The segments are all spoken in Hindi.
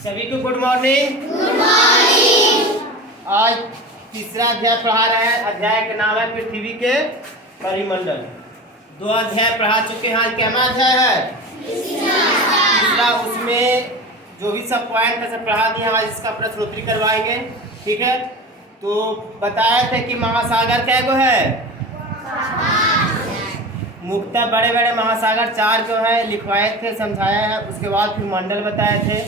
सभी को गुड मॉर्निंग। आज तीसरा अध्याय पढ़ा रहे हैं। अध्याय का नाम है पृथ्वी के परिमंडल। दो अध्याय पढ़ा चुके हैं। आज क्या अध्याय है? तीसरा। उसमें जो भी सब पॉइंट है सब पढ़ा दिया। आज इसका प्रश्नोत्तरी करवाएंगे। ठीक है। तो बताए थे कि महासागर क्या को है? मुख्यतः बड़े बड़े महासागर 4 जो है लिखवाए थे, समझाया है। उसके बाद फिर मंडल बताए थे।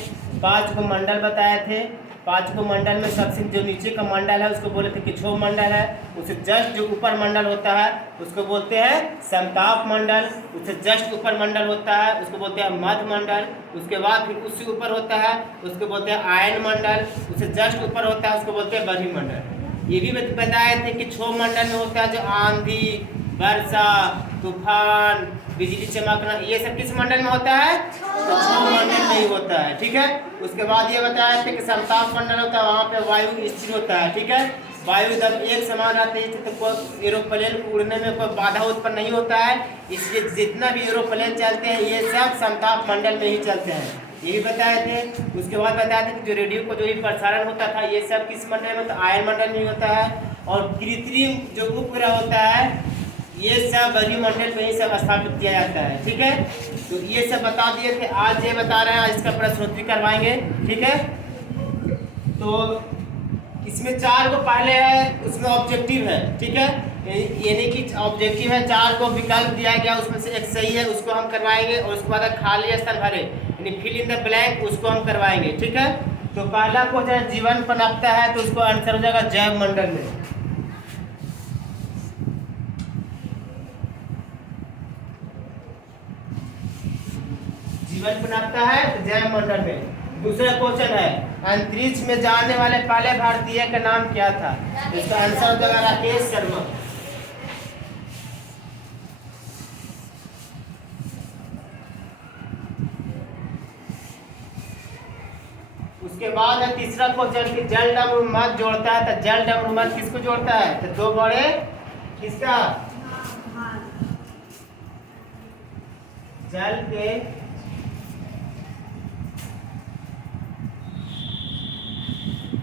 5 को मंडल बताए थे। 5 को मंडल में सबसे जो नीचे का मंडल है उसको बोले थे कि क्षोभ मंडल है। उससे जस्ट जो ऊपर मंडल होता है उसको बोलते हैं समताप मंडल। उससे जस्ट ऊपर मंडल होता है उसको बोलते हैं मध्य मंडल। उसके बाद फिर उससे ऊपर होता है उसको बोलते हैं आयन मंडल। उससे जस्ट ऊपर होता है उसको बोलते हैं बरही मंडल। ये भी बताए थे कि क्षोभ मंडल में होता है जो आंधी, वर्षा, तूफान, बिजली चमकना, ये सब किस मंडल में होता है? तो क्षोभ मंडल में ही होता है। ठीक है। उसके बाद ये बताया था कि समताप मंडल होता है, वहाँ पे वायु स्थिर होता है। ठीक है। वायु जब एक समान रहती है तो कोई एरोप्लेन को उड़ने में कोई बाधा उत्पन्न नहीं होता है। इसलिए जितना भी एरोप्लेन चलते हैं ये सब समताप मंडल में ही चलते हैं। ये भी बताए थे। उसके बाद बताया था कि जो रेडियो को जो भी प्रसारण होता था ये सब किस मंडल में? तो आयन मंडल में होता है। और कृत्रिम जो उपग्रह होता है ये सब बरही मंडल में ही सब स्थापित किया जाता है। ठीक है। तो ये सब बता दिए थे। आज ये बता रहे हैं, इसका प्रश्नोत्तरी करवाएंगे। ठीक है। तो इसमें 4 को पहले है उसमें ऑब्जेक्टिव है। ठीक है। यानी कि ऑब्जेक्टिव है, 4 को विकल्प दिया गया उसमें से एक सही है उसको हम करवाएंगे। और उसके बाद खाली स्थान भरे यानी फिल इन द ब्लैंक उसको हम करवाएंगे। ठीक है। तो पहला क्वेश्चन जीवन पनपता है तो उसको आंसर हो जाएगा जैव मंडल में। जीवन पनपता है तो जैव मंडल में। दूसरा क्वेश्चन है अंतरिक्ष में जाने वाले पहले भारतीय का नाम क्या था? इसका आंसर हो जाएगा राकेश शर्मा। उसके बाद है तीसरा क्वेश्चन कि जल डमरू मत जोड़ता है तो जल डमरू मत किसको जोड़ता है? तो दो बड़े किसका? जल के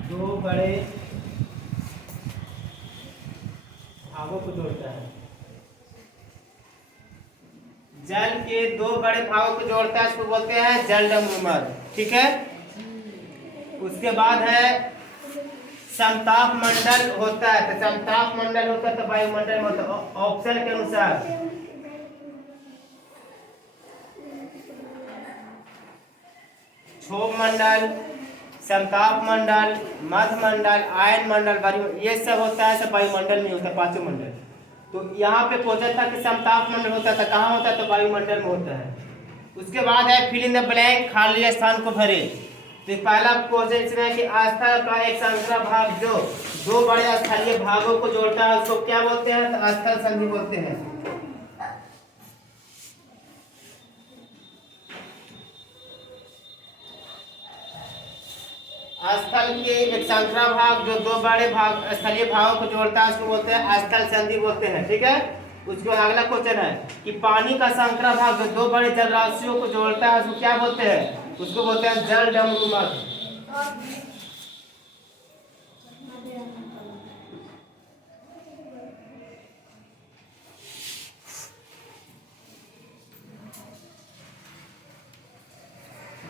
दो बड़े भागों को जोड़ता है। जल के दो बड़े भागों को जोड़ता है उसको बोलते हैं जल डमरू मत। ठीक है। उसके बाद है समताप मंडल होता है तो समताप मंडल होता है तो वायुमंडल में होता है। ऑप्शन के अनुसार क्षोभ मंडल, समताप मंडल, मध्य मंडल, आयन मंडल, ये सब होता है सब वायुमंडल में होता है, 5 मंडल। तो यहाँ पे क्वेश्चन था कि समताप मंडल होता था, कहाँ होता है? तो वायुमंडल में होता है। उसके बाद है फिल इन द ब्लैंक, खाली स्थान को भरे। तो पहला क्वेश्चन इसमें कि स्थल का एक संकरा भाग जो दो बड़े स्थलीय भागों को जोड़ता है उसको क्या बोलते हैं? तो स्थल संधि बोलते हैं। स्थल के एक संकरा भाग जो दो बड़े भाग स्थलीय भागों को जोड़ता है उसको बोलते हैं स्थल संधि बोलते हैं। ठीक है। उसके बाद अगला क्वेश्चन है कि पानी का संकरा भाग जो दो बड़े जलराशियों को जोड़ता है उसको क्या बोलते हैं? उसको बोलते हैं जल डमरू मत।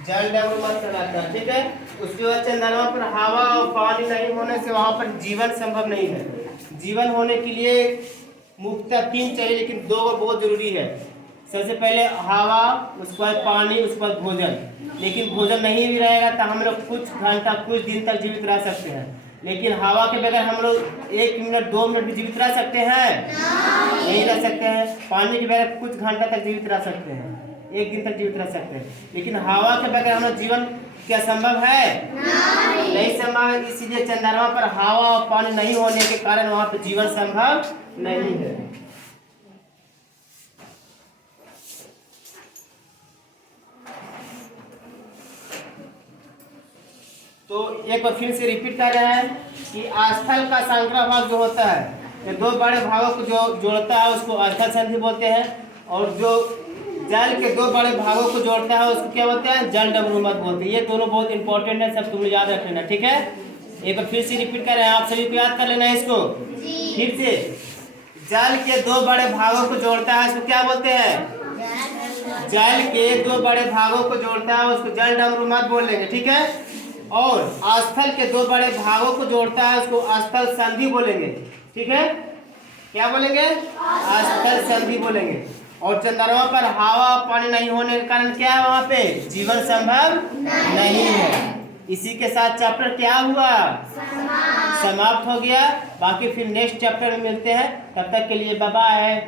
जल डमरू मत कहलाता है। ठीक है। उसके बाद चंद्रमा पर हवा और पानी नहीं होने से वहां पर जीवन संभव नहीं है। जीवन होने के लिए मुख्यतः 3 चाहिए लेकिन 2 बहुत जरूरी है। सबसे पहले हवा, उसके बाद पानी, उसके बाद भोजन। लेकिन भोजन नहीं भी रहेगा तो हम लोग कुछ घंटा कुछ दिन तक जीवित रह सकते हैं। लेकिन हवा के बगैर हम लोग 1 मिनट 2 मिनट भी जीवित रह सकते हैं? नहीं रह सकते हैं। पानी के बगैर कुछ घंटा तक जीवित रह सकते हैं, 1 दिन तक जीवित रह सकते हैं। लेकिन हवा के बगैर हम लोग जीवन क्या संभव है? नहीं संभव है। इसलिए चंद्रमा पर हवा और पानी नहीं होने के कारण वहां पर जीवन संभव नहीं है। तो एक बार फिर से रिपीट कर रहे हैं कि स्थल का संकरा भाग जो होता है ये दो बड़े भागों को जो जोड़ता है उसको स्थल संधि बोलते हैं। और जो जल के दो बड़े भागों को जोड़ता है उसको क्या बोलते हैं? जल डमरू मत बोलते हैं। ये दोनों बहुत इंपॉर्टेंट है, सब तुम याद रख लेना, ठीक है। एक बार फिर से रिपीट कर रहे हैं, आप सभी को याद कर लेना है इसको फिर से। जल के दो बड़े भागों को जोड़ता है उसको क्या बोलते हैं? जल के दो बड़े भागों को जोड़ता है उसको जल डमरू मत बोल लेंगे, ठीक है। और स्थल के दो बड़े भागों को जोड़ता है उसको स्थल संधि बोलेंगे, ठीक है। क्या बोलेंगे? स्थल संधि बोलेंगे। और चंद्रमा पर हवा पानी नहीं होने के कारण क्या है? वहां पे जीवन संभव नहीं है। इसी के साथ चैप्टर क्या हुआ? समाप्त हो गया। बाकी फिर नेक्स्ट चैप्टर में मिलते हैं, तब तक के लिए बाय बाय।